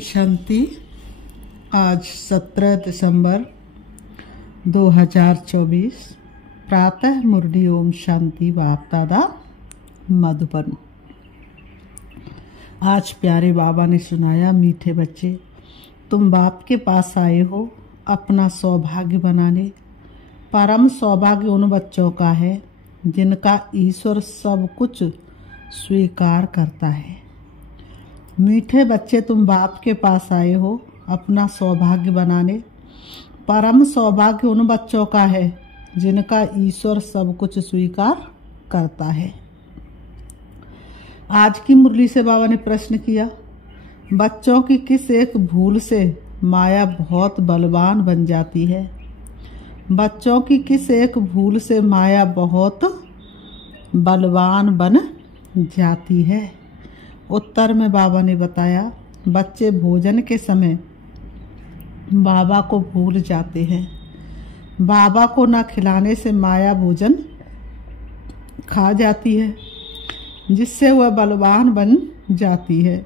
शांति। आज 17 दिसंबर 2024 प्रातः मुरली ओम शांति बाप दादा मधुबन। आज प्यारे बाबा ने सुनाया, मीठे बच्चे तुम बाप के पास आए हो अपना सौभाग्य बनाने। परम सौभाग्य उन बच्चों का है जिनका ईश्वर सब कुछ स्वीकार करता है। मीठे बच्चे तुम बाप के पास आए हो अपना सौभाग्य बनाने। परम सौभाग्य उन बच्चों का है जिनका ईश्वर सब कुछ स्वीकार करता है। आज की मुरली से बाबा ने प्रश्न किया, बच्चों की किस एक भूल से माया बहुत बलवान बन जाती है? बच्चों की किस एक भूल से माया बहुत बलवान बन जाती है? उत्तर में बाबा ने बताया, बच्चे भोजन के समय बाबा को भूल जाते हैं। बाबा को न खिलाने से माया भोजन खा जाती है, जिससे वह बलवान बन जाती है।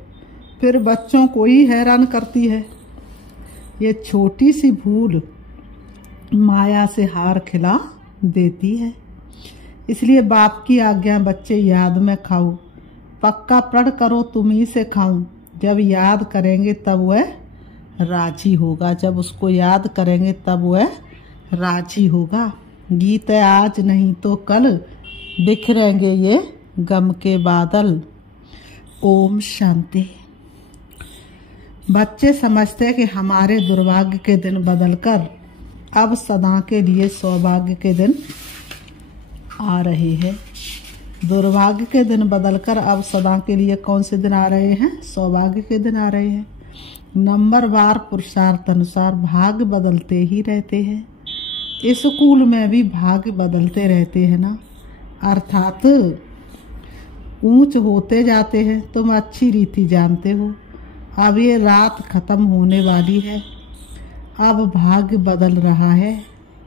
फिर बच्चों को ही हैरान करती है। ये छोटी सी भूल माया से हार खिला देती है। इसलिए बाप की आज्ञा बच्चे याद में खाओ। पक्का प्रण करो तुम ही से खाऊं। जब याद करेंगे तब वह राजी होगा। जब उसको याद करेंगे तब वह राजी होगा। गीत है आज नहीं तो कल, बिखरेंगे ये गम के बादल। ओम शांति। बच्चे समझते हैं कि हमारे दुर्भाग्य के दिन बदलकर अब सदा के लिए सौभाग्य के दिन आ रहे हैं। दुर्भाग्य के दिन बदलकर अब सदा के लिए कौन से दिन आ रहे हैं? सौभाग्य के दिन आ रहे हैं। नंबरवार पुरुषार्थ अनुसार भाग्य बदलते ही रहते हैं। इस स्कूल में भी भाग्य बदलते रहते हैं ना, अर्थात ऊंच होते जाते हैं। तुम अच्छी रीति जानते हो। अब ये रात खत्म होने वाली है। अब भाग्य बदल रहा है।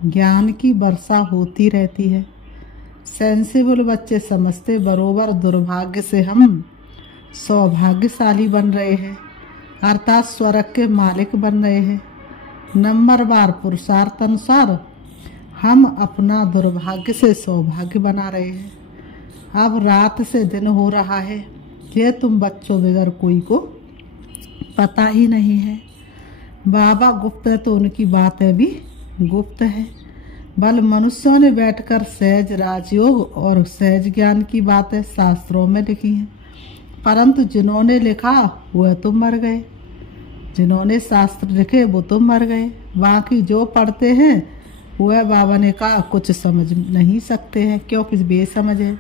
ज्ञान की वर्षा होती रहती है। सेंसिबल बच्चे समझते बरोबर दुर्भाग्य से हम सौभाग्यशाली बन रहे हैं, अर्थात स्वर्ग के मालिक बन रहे हैं। नंबरवार पुरुषार्थ अनुसार हम अपना दुर्भाग्य से सौभाग्य बना रहे हैं। अब रात से दिन हो रहा है। ये तुम बच्चों बगैर कोई को पता ही नहीं है। बाबा गुप्त है तो उनकी बातें भी गुप्त है। बल मनुष्यों ने बैठकर सहज राजयोग और सहज ज्ञान की बातें शास्त्रों में लिखी हैं, परंतु जिन्होंने लिखा वह तो मर गए। जिन्होंने शास्त्र लिखे वो तो मर गए। बाकी जो पढ़ते हैं वह बाबा ने कहा कुछ समझ नहीं सकते हैं, क्योंकि बेसमझ है।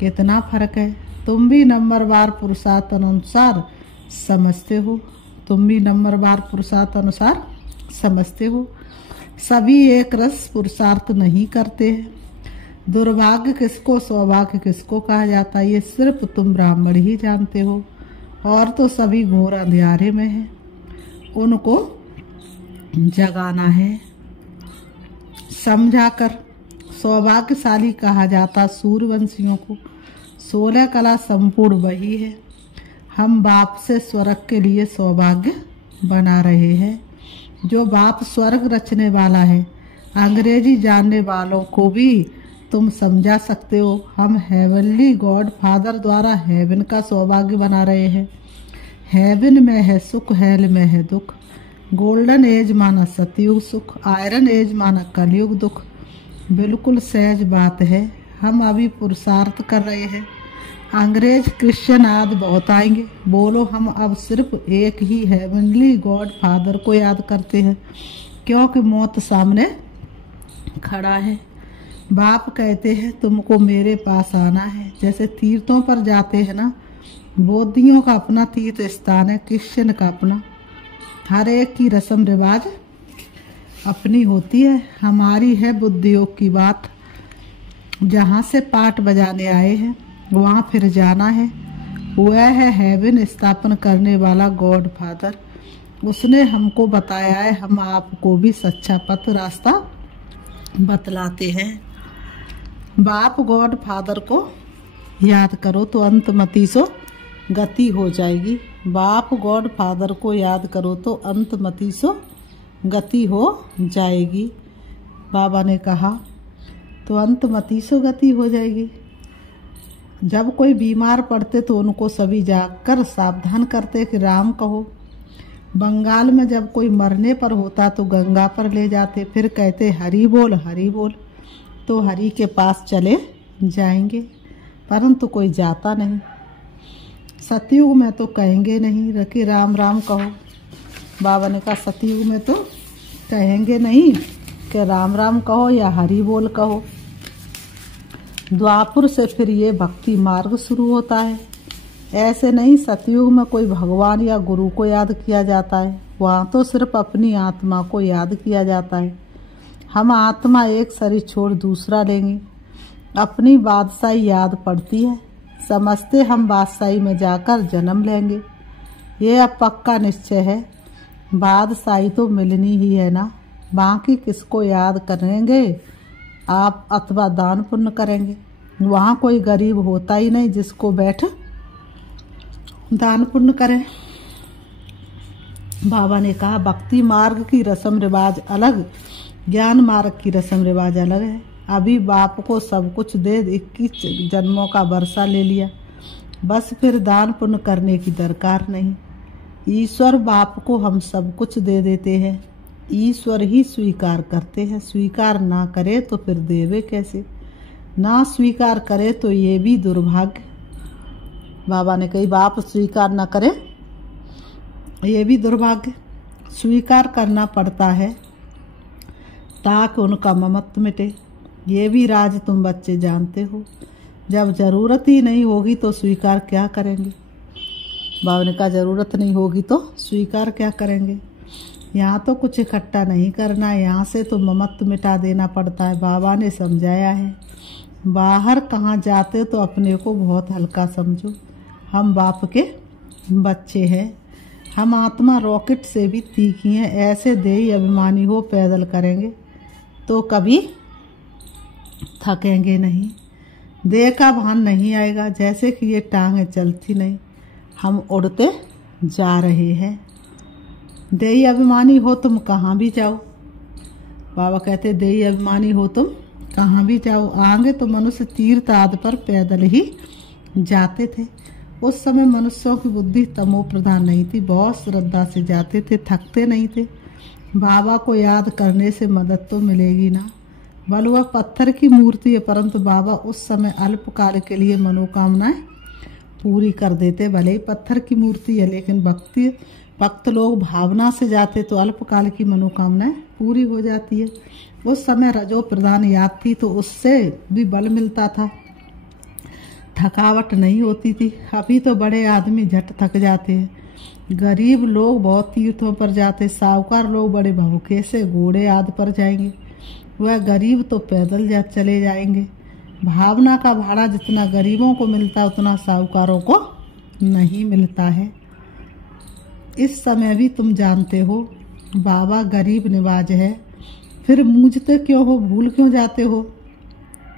कितना फर्क है। तुम भी नंबरवार पुरुषार्थ अनुसार समझते हो। तुम भी नंबरवार पुरुषार्थ अनुसार समझते हो। सभी एक रस पुरुषार्थ नहीं करते हैं। दुर्भाग्य किसको सौभाग्य किसको कहा जाता है ये सिर्फ तुम ब्राह्मण ही जानते हो, और तो सभी घोर अंधियारे में हैं। उनको जगाना है समझाकर। सौभाग्यशाली कहा जाता सूर्यवंशियों को। 16 कला संपूर्ण वही है। हम बाप से स्वर्ग के लिए सौभाग्य बना रहे हैं। जो बाप स्वर्ग रचने वाला है, अंग्रेजी जानने वालों को भी तुम समझा सकते हो। हम हेवनली गॉड फादर द्वारा हेवन का सौभाग्य बना रहे हैं। हेवन में है सुख, हेल में है दुख। गोल्डन एज माना सतयुग सुख, आयरन एज माना कलयुग दुख। बिल्कुल सहज बात है। हम अभी पुरुषार्थ कर रहे हैं। अंग्रेज क्रिश्चियन आदि बहुत आएंगे। बोलो, हम अब सिर्फ एक ही हेवनली गॉड फादर को याद करते हैं, क्योंकि मौत सामने खड़ा है। बाप कहते हैं तुमको मेरे पास आना है। जैसे तीर्थों पर जाते हैं ना, बौद्धियों का अपना तीर्थ स्थान है, क्रिश्चियन का अपना। हर एक की रस्म रिवाज अपनी होती है। हमारी है बुद्धि योग की बात। जहाँ से पाठ बजाने आए हैं वहाँ फिर जाना है। वह है हेवन स्थापन करने वाला गॉड फादर। उसने हमको बताया है। हम आपको भी सच्चा पथ रास्ता बतलाते हैं। बाप गॉड फादर को याद करो तो अंतमति सो गति हो जाएगी। बाप गॉड फादर को याद करो तो अंतमति सो गति हो जाएगी। बाबा ने कहा तो अंतमति सो गति हो जाएगी। जब कोई बीमार पड़ते तो उनको सभी जाकर सावधान करते कि राम कहो। बंगाल में जब कोई मरने पर होता तो गंगा पर ले जाते, फिर कहते हरि बोल हरि बोल, तो हरि के पास चले जाएंगे, परंतु कोई जाता नहीं। सतयुग में तो कहेंगे नहीं कि राम राम कहो। बाबा ने कहा सतयुग में तो कहेंगे नहीं कि राम राम कहो या हरि बोल कहो। द्वापुर से फिर ये भक्ति मार्ग शुरू होता है। ऐसे नहीं सतयुग में कोई भगवान या गुरु को याद किया जाता है, वहाँ तो सिर्फ अपनी आत्मा को याद किया जाता है। हम आत्मा एक शरीर छोड़ दूसरा लेंगे। अपनी बादशाही याद पड़ती है, समझते हम बादशाही में जाकर जन्म लेंगे। ये अब पक्का निश्चय है, बादशाही तो मिलनी ही है ना। बाकी किसको याद करेंगे आप अथवा दान पुण्य करेंगे। वहाँ कोई गरीब होता ही नहीं जिसको बैठ दान पुण्य करें। बाबा ने कहा भक्ति मार्ग की रस्म रिवाज अलग, ज्ञान मार्ग की रस्म रिवाज अलग है। अभी बाप को सब कुछ दे 21 जन्मों का वर्षा ले लिया, बस फिर दान पुण्य करने की दरकार नहीं। ईश्वर बाप को हम सब कुछ दे देते हैं, ईश्वर ही स्वीकार करते हैं। स्वीकार ना करे तो फिर देवे कैसे, ना स्वीकार करे तो ये भी दुर्भाग्य। बाबा ने कही बाप स्वीकार ना करे ये भी दुर्भाग्य। स्वीकार करना पड़ता है ताकि उनका ममत्व मिटे। ये भी राज तुम बच्चे जानते हो। जब जरूरत ही नहीं होगी तो स्वीकार क्या करेंगे। बाबा ने कहा जरूरत नहीं होगी तो स्वीकार क्या करेंगे। यहाँ तो कुछ इकट्ठा नहीं करना, यहाँ से तो ममत्व मिटा देना पड़ता है। बाबा ने समझाया है बाहर कहाँ जाते तो अपने को बहुत हल्का समझो। हम बाप के बच्चे हैं, हम आत्मा रॉकेट से भी तीखी हैं। ऐसे देही अभिमानी हो पैदल करेंगे तो कभी थकेंगे नहीं, देह का भान नहीं आएगा। जैसे कि ये टांगें चलती नहीं, हम उड़ते जा रहे हैं। देही अभिमानी हो तुम कहाँ भी जाओ। बाबा कहते देही अभिमानी हो तुम कहाँ भी जाओ। आगे तो मनुष्य तीर्थ आदि पर पैदल ही जाते थे। उस समय मनुष्यों की बुद्धि तमो प्रधान नहीं थी, बहुत श्रद्धा से जाते थे, थकते नहीं थे। बाबा को याद करने से मदद तो मिलेगी ना। भले वह पत्थर की मूर्ति है, परंतु बाबा उस समय अल्पकाल के लिए मनोकामनाएं पूरी कर देते। भले ही पत्थर की मूर्ति है, लेकिन भक्त लोग भावना से जाते तो अल्पकाल की मनोकामनाएं पूरी हो जाती है। उस समय रजो प्रधान याद थी तो उससे भी बल मिलता था, थकावट नहीं होती थी। अभी तो बड़े आदमी झट थक जाते हैं। गरीब लोग बहुत तीर्थों पर जाते, साहूकार लोग बड़े भूखे से घोड़े आदि पर जाएंगे, वह गरीब तो पैदल चले जाएंगे। भावना का भाड़ा जितना गरीबों को मिलता है उतना साहूकारों को नहीं मिलता है। इस समय भी तुम जानते हो बाबा गरीब निवाज है, फिर मूंझते क्यों हो, भूल क्यों जाते हो।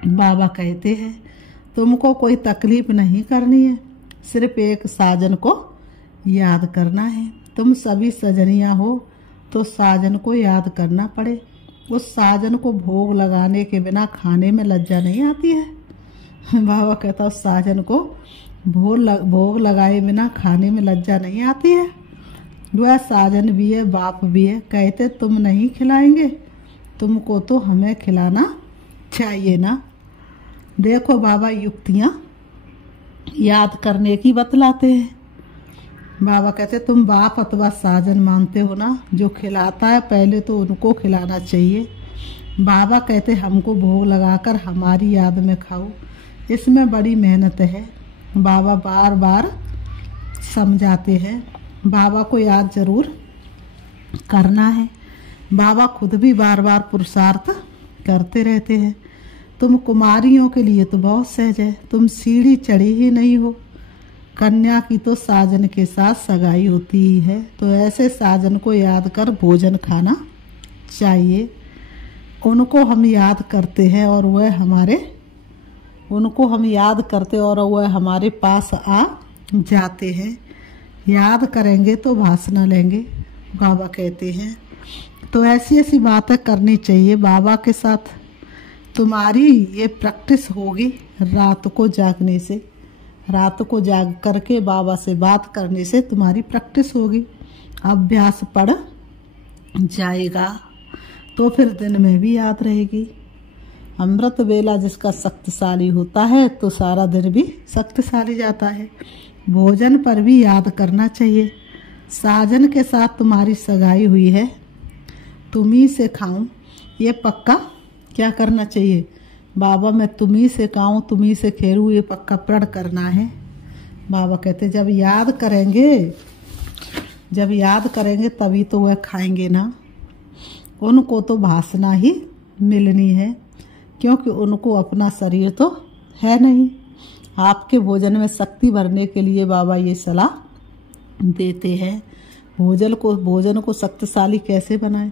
बाबा कहते हैं तुमको कोई तकलीफ नहीं करनी है, सिर्फ एक साजन को याद करना है। तुम सभी सजनियाँ हो तो साजन को याद करना पड़े। उस साजन को भोग लगाने के बिना खाने में लज्जा नहीं आती है। बाबा कहता उस साजन को भोग लगाए बिना खाने में लज्जा नहीं आती है। वह साजन भी है, बाप भी है। कहते तुम नहीं खिलाएंगे, तुमको तो हमें खिलाना चाहिए ना। देखो बाबा युक्तियाँ याद करने की बतलाते हैं। बाबा कहते तुम बाप अथवा साजन मानते हो ना, जो खिलाता है पहले तो उनको खिलाना चाहिए। बाबा कहते हमको भोग लगाकर हमारी याद में खाओ, इसमें बड़ी मेहनत है। बाबा बार बार समझाते हैं, बाबा को याद जरूर करना है। बाबा खुद भी बार बार पुरुषार्थ करते रहते हैं। तुम कुमारियों के लिए तो बहुत सहज है, तुम सीढ़ी चढ़ी ही नहीं हो। कन्या की तो साजन के साथ सगाई होती ही है, तो ऐसे साजन को याद कर भोजन खाना चाहिए। उनको हम याद करते हैं और वह हमारे पास आ जाते हैं। याद करेंगे तो वासना लेंगे, बाबा कहते हैं। तो ऐसी ऐसी बातें करनी चाहिए बाबा के साथ। तुम्हारी ये प्रैक्टिस होगी रात को जागने से। रात को जाग करके बाबा से बात करने से तुम्हारी प्रैक्टिस होगी, अभ्यास पड़ जाएगा, तो फिर दिन में भी याद रहेगी। अमृत वेला जिसका शक्तिशाली होता है तो सारा दिन भी शक्तिशाली जाता है। भोजन पर भी याद करना चाहिए। साजन के साथ तुम्हारी सगाई हुई है, तुम्ही से खाऊं, ये पक्का क्या करना चाहिए? बाबा मैं तुम्ही से खाऊं, तुम्ही से खेलूं, ये पक्का प्रण करना है। बाबा कहते जब याद करेंगे तभी तो वह खाएंगे ना। उनको तो वासना ही मिलनी है, क्योंकि उनको अपना शरीर तो है नहीं। आपके भोजन में शक्ति भरने के लिए बाबा ये सलाह देते हैं। भोजन को शक्तिशाली कैसे बनाएं?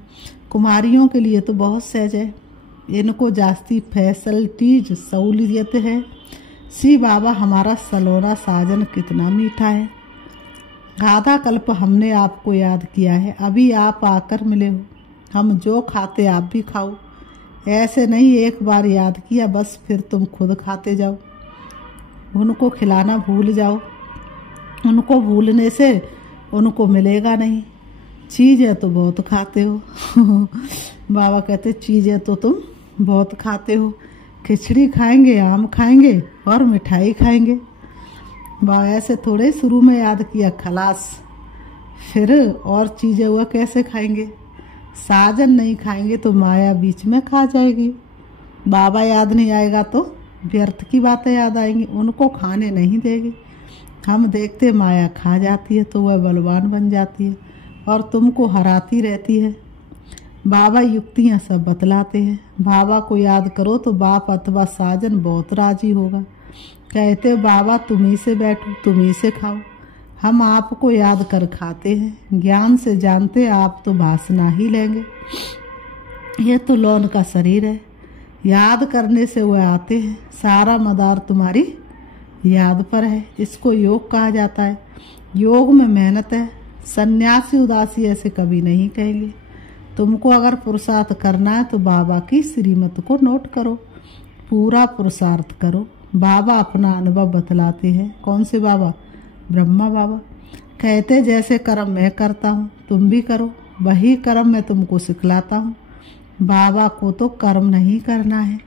कुमारियों के लिए तो बहुत सहज है, इनको जास्ती फैसिलिटीज सहूलियत है। सी बाबा हमारा सलोना साजन कितना मीठा है। आधा कल्प हमने आपको याद किया है, अभी आप आकर मिले हो। हम जो खाते आप भी खाओ, ऐसे नहीं एक बार याद किया बस फिर तुम खुद खाते जाओ। उनको खिलाना भूल जाओ, उनको भूलने से उनको मिलेगा नहीं। चीज़ें तो बहुत खाते हो बाबा कहते चीज़ें तो तुम बहुत खाते हो। खिचड़ी खाएंगे, आम खाएंगे और मिठाई खाएंगे। बाबा ऐसे थोड़े शुरू में याद किया खलास, फिर और चीज़ें वह कैसे खाएंगे? साजन नहीं खाएंगे तो माया बीच में खा जाएगी। बाबा याद नहीं आएगा तो व्यर्थ की बातें याद आएंगी, उनको खाने नहीं देगी। हम देखते माया खा जाती है तो वह बलवान बन जाती है और तुमको हराती रहती है। बाबा युक्तियाँ सब बतलाते हैं। बाबा को याद करो तो बाप अथवा साजन बहुत राजी होगा। कहते बाबा तुम्ही से बैठो, तुम्ही से खाओ। हम आपको याद कर खाते हैं, ज्ञान से जानते आप तो वासना ही लेंगे। ये तो लौन का शरीर है, याद करने से वह आते हैं। सारा मदार तुम्हारी याद पर है, इसको योग कहा जाता है। योग में मेहनत है। सन्यासी उदासी ऐसे कभी नहीं कहेंगे। तुमको अगर पुरुषार्थ करना है तो बाबा की श्रीमत को नोट करो, पूरा पुरुषार्थ करो। बाबा अपना अनुभव बतलाते हैं। कौन से बाबा? ब्रह्मा बाबा। कहते जैसे कर्म मैं करता हूँ तुम भी करो, वही कर्म मैं तुमको सिखलाता हूँ। बाबा को तो कर्म नहीं करना है।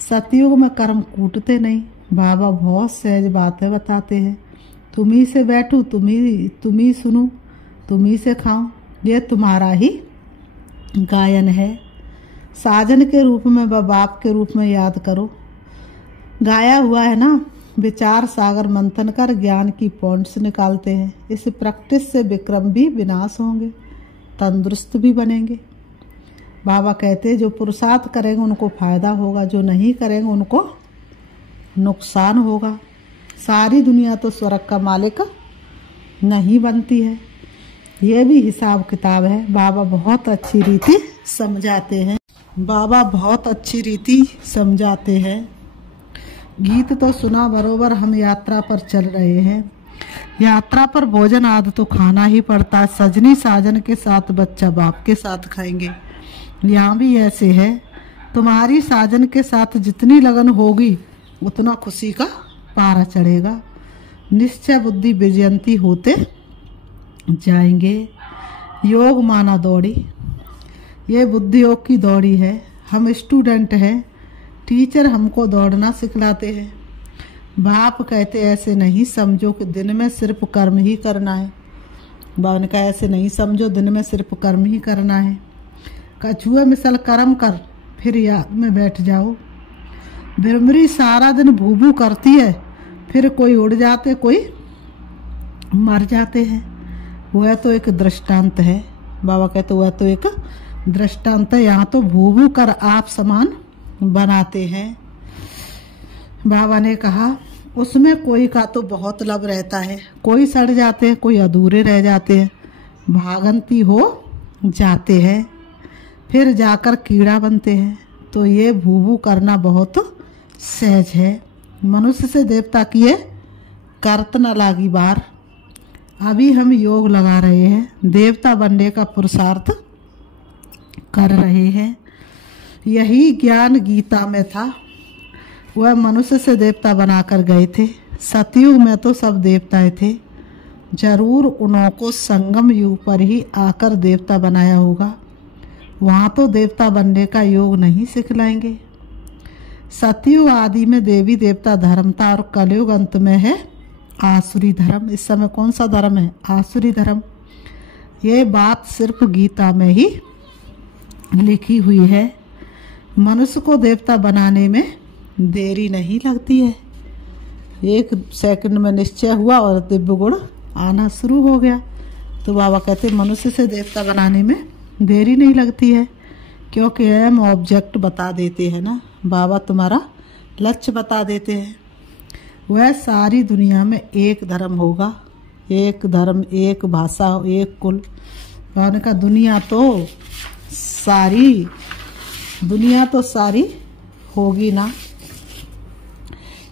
सतयुग में कर्म कूटते नहीं। बाबा बहुत सहज बातें बताते हैं। तुम्ही से बैठूं, तुम्ही सुनूं, तुम्ही से खाऊं, ये तुम्हारा ही गायन है। साजन के रूप में व बाप के रूप में याद करो। गाया हुआ है ना, विचार सागर मंथन कर ज्ञान की पॉइंट्स निकालते हैं। इस प्रैक्टिस से विक्रम भी विनाश होंगे, तंदुरुस्त भी बनेंगे। बाबा कहते जो पुरुषार्थ करेंगे उनको फायदा होगा, जो नहीं करेंगे उनको नुकसान होगा। सारी दुनिया तो स्वर्ग का मालिक नहीं बनती है, ये भी हिसाब किताब है। बाबा बहुत अच्छी रीति समझाते हैं। बाबा बहुत अच्छी रीति समझाते हैं। गीत तो सुना बरोबर, हम यात्रा पर चल रहे हैं। यात्रा पर भोजन आदि तो खाना ही पड़ता है। सजनी साजन के साथ, बच्चा बाप के साथ खाएंगे। यहाँ भी ऐसे है। तुम्हारी साजन के साथ जितनी लगन होगी उतना खुशी का पारा चढ़ेगा। निश्चय बुद्धि विजयंती होते जाएंगे। योग माना दौड़ी, ये बुद्धि योग की दौड़ी है। हम स्टूडेंट हैं, टीचर हमको दौड़ना सिखलाते हैं। बाप कहते ऐसे नहीं समझो कि दिन में सिर्फ कर्म ही करना है। बाबा ने कहा ऐसे नहीं समझो दिन में सिर्फ कर्म ही करना है। कछुए मिसल कर्म कर फिर याद में बैठ जाओ। भ्रमरी सारा दिन भू भू करती है, फिर कोई उड़ जाते कोई मर जाते हैं। वह तो एक दृष्टांत है। बाबा कहते वह तो एक दृष्टांत है। यहाँ तो भू भू कर आप समान बनाते हैं। बाबा ने कहा उसमें कोई का तो बहुत लाभ रहता है, कोई सड़ जाते हैं, कोई अधूरे रह जाते हैं, भागंती हो जाते हैं, फिर जाकर कीड़ा बनते हैं। तो ये भू भू करना बहुत सहज है। मनुष्य से देवता किए करत न लागी बार। अभी हम योग लगा रहे हैं, देवता बनने का पुरुषार्थ कर रहे हैं। यही ज्ञान गीता में था। वह मनुष्य से देवता बनाकर गए थे। सतयुग में तो सब देवताएं थे, जरूर उनको संगम युग पर ही आकर देवता बनाया होगा। वहाँ तो देवता बनने का योग नहीं सिखलाएंगे। सतयुग आदि में देवी देवता धर्म था और कलयुग अंत में है आसुरी धर्म। इस समय कौन सा धर्म है? आसुरी धर्म। ये बात सिर्फ गीता में ही लिखी हुई है। मनुष्य को देवता बनाने में देरी नहीं लगती है। 1 सेकंड में निश्चय हुआ और दिव्य गुण आना शुरू हो गया। तो बाबा कहते मनुष्य से देवता बनाने में देरी नहीं लगती है, क्योंकि एम ऑब्जेक्ट बता देते हैं ना, बाबा तुम्हारा लक्ष्य बता देते हैं। वह सारी दुनिया में एक धर्म होगा, एक धर्म, एक भाषा, एक कुल। उन्होंने कहा दुनिया तो सारी होगी ना।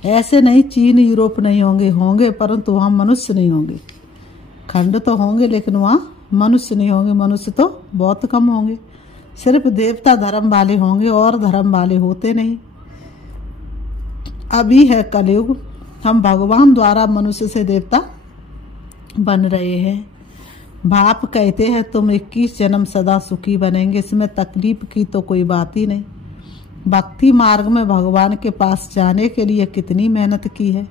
ऐसे नहीं चीन यूरोप नहीं होंगे परंतु वहाँ मनुष्य नहीं होंगे। खंड तो होंगे लेकिन वहाँ मनुष्य नहीं होंगे। मनुष्य तो बहुत कम होंगे, सिर्फ देवता धर्म वाले होंगे और धर्म वाले होते नहीं। अभी है कलयुग, हम भगवान द्वारा मनुष्य से देवता बन रहे हैं। बाप कहते हैं तुम 21 जन्म सदा सुखी बनेंगे, इसमें तकलीफ की तो कोई बात ही नहीं। भक्ति मार्ग में भगवान के पास जाने के लिए कितनी मेहनत की है।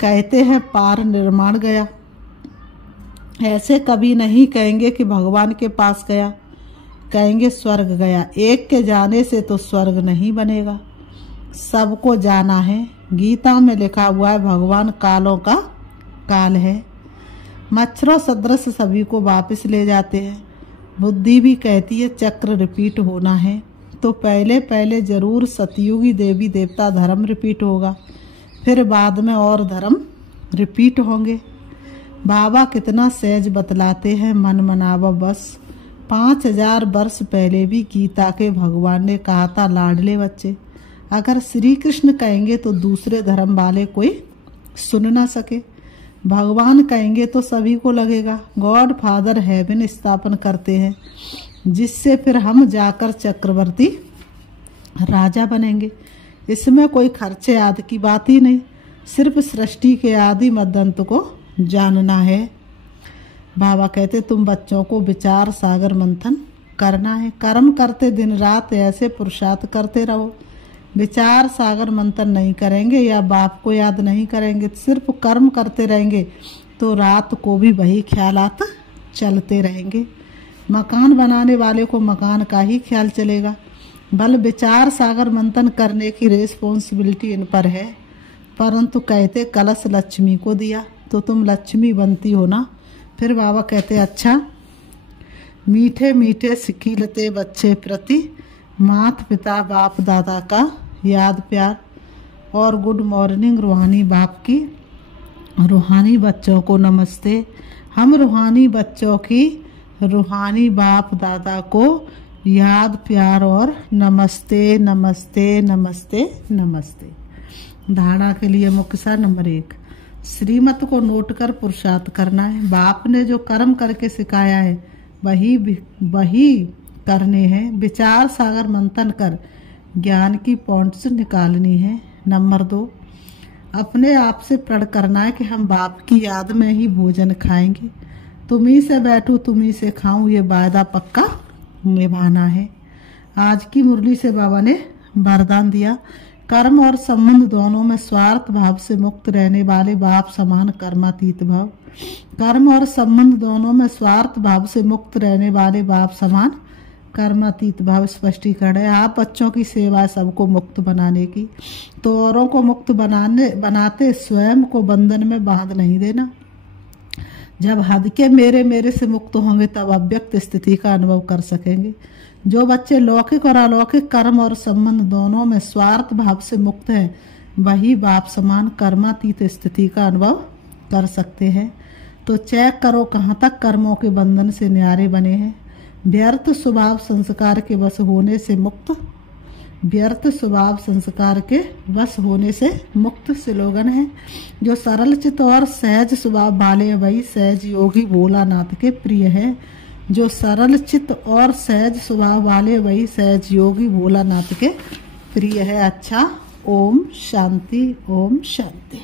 कहते हैं पार निर्माण गया, ऐसे कभी नहीं कहेंगे कि भगवान के पास गया, कहेंगे स्वर्ग गया। एक के जाने से तो स्वर्ग नहीं बनेगा, सबको जाना है। गीता में लिखा हुआ है भगवान कालों का काल है, मच्छरों सदृश सभी को वापस ले जाते हैं। बुद्धि भी कहती है चक्र रिपीट होना है, तो पहले जरूर सतयुगी देवी देवता धर्म रिपीट होगा, फिर बाद में और धर्म रिपीट होंगे। बाबा कितना सहज बतलाते हैं, मन मनावा बस। 5000 वर्ष पहले भी गीता के भगवान ने कहा था लाडले बच्चे। अगर श्री कृष्ण कहेंगे तो दूसरे धर्म वाले कोई सुन ना सके, भगवान कहेंगे तो सभी को लगेगा। गॉड फादर हेवन स्थापन करते हैं, जिससे फिर हम जाकर चक्रवर्ती राजा बनेंगे। इसमें कोई खर्चे आदि की बात ही नहीं, सिर्फ सृष्टि के आदि मद्दंत को जानना है। बाबा कहते तुम बच्चों को विचार सागर मंथन करना है। कर्म करते दिन रात ऐसे पुरुषार्थ करते रहो। विचार सागर मंथन नहीं करेंगे या बाप को याद नहीं करेंगे, सिर्फ कर्म करते रहेंगे तो रात को भी वही ख्यालात चलते रहेंगे। मकान बनाने वाले को मकान का ही ख्याल चलेगा। बल विचार सागर मंथन करने की रिस्पॉन्सिबिलिटी इन पर है, परंतु कहते कलश लक्ष्मी को दिया तो तुम लक्ष्मी बनती हो ना। फिर बाबा कहते अच्छा, मीठे मीठे सिखिलते बच्चे प्रति माता पिता बाप दादा का याद प्यार, और गुड मॉर्निंग रूहानी बाप की, रूहानी बच्चों को नमस्ते। हम रूहानी बच्चों की रूहानी बाप दादा को याद प्यार और नमस्ते नमस्ते नमस्ते नमस्ते। धारणा के लिए मुख्य सार नंबर 1, श्रीमत को नोट कर पुरुषार्थ करना है। बाप ने जो कर्म करके सिखाया है वही करने हैं। विचार सागर मंथन कर ज्ञान की पॉइंट्स निकालनी है। नंबर 2, अपने आप से प्रण करना है कि हम बाप की याद में ही भोजन खाएंगे। तुम्ही से बैठूं तुम्ही से खाऊं, ये वायदा पक्का निभाना है। आज की मुरली से बाबा ने वरदान दिया, कर्म और संबंध दोनों में स्वार्थ भाव से मुक्त रहने वाले बाप समान कर्मातीत भाव। कर्म और संबंध दोनों में स्वार्थ भाव से मुक्त रहने वाले बाप समान कर्मातीत भाव स्पष्टीकरण है। आप बच्चों की सेवा सबको मुक्त बनाने की, तो औरों को मुक्त बनाते स्वयं को बंधन में बांध नहीं देना। जब हद के मेरे से मुक्त होंगे तब अव्यक्त स्थिति का अनुभव कर सकेंगे। जो बच्चे लौकिक और अलौकिक कर्म और संबंध दोनों में स्वार्थ भाव से मुक्त हैं, वही बाप समान कर्मातीत स्थिति का अनुभव कर सकते हैं। तो चेक करो कहाँ तक कर्मों के बंधन से न्यारे बने हैं। व्यर्थ स्वभाव संस्कार के वश होने से मुक्त व्यर्थ स्वभाव संस्कार के वश होने से मुक्त स्लोगन है। जो सरल चित्त और सहज स्वभाव वाले वही सहज योगी भोलानाथ के प्रिय है। जो सरल चित्त और सहज स्वभाव वाले वही सहज योगी भोलानाथ के प्रिय है। अच्छा, ओम शांति, ओम शांति।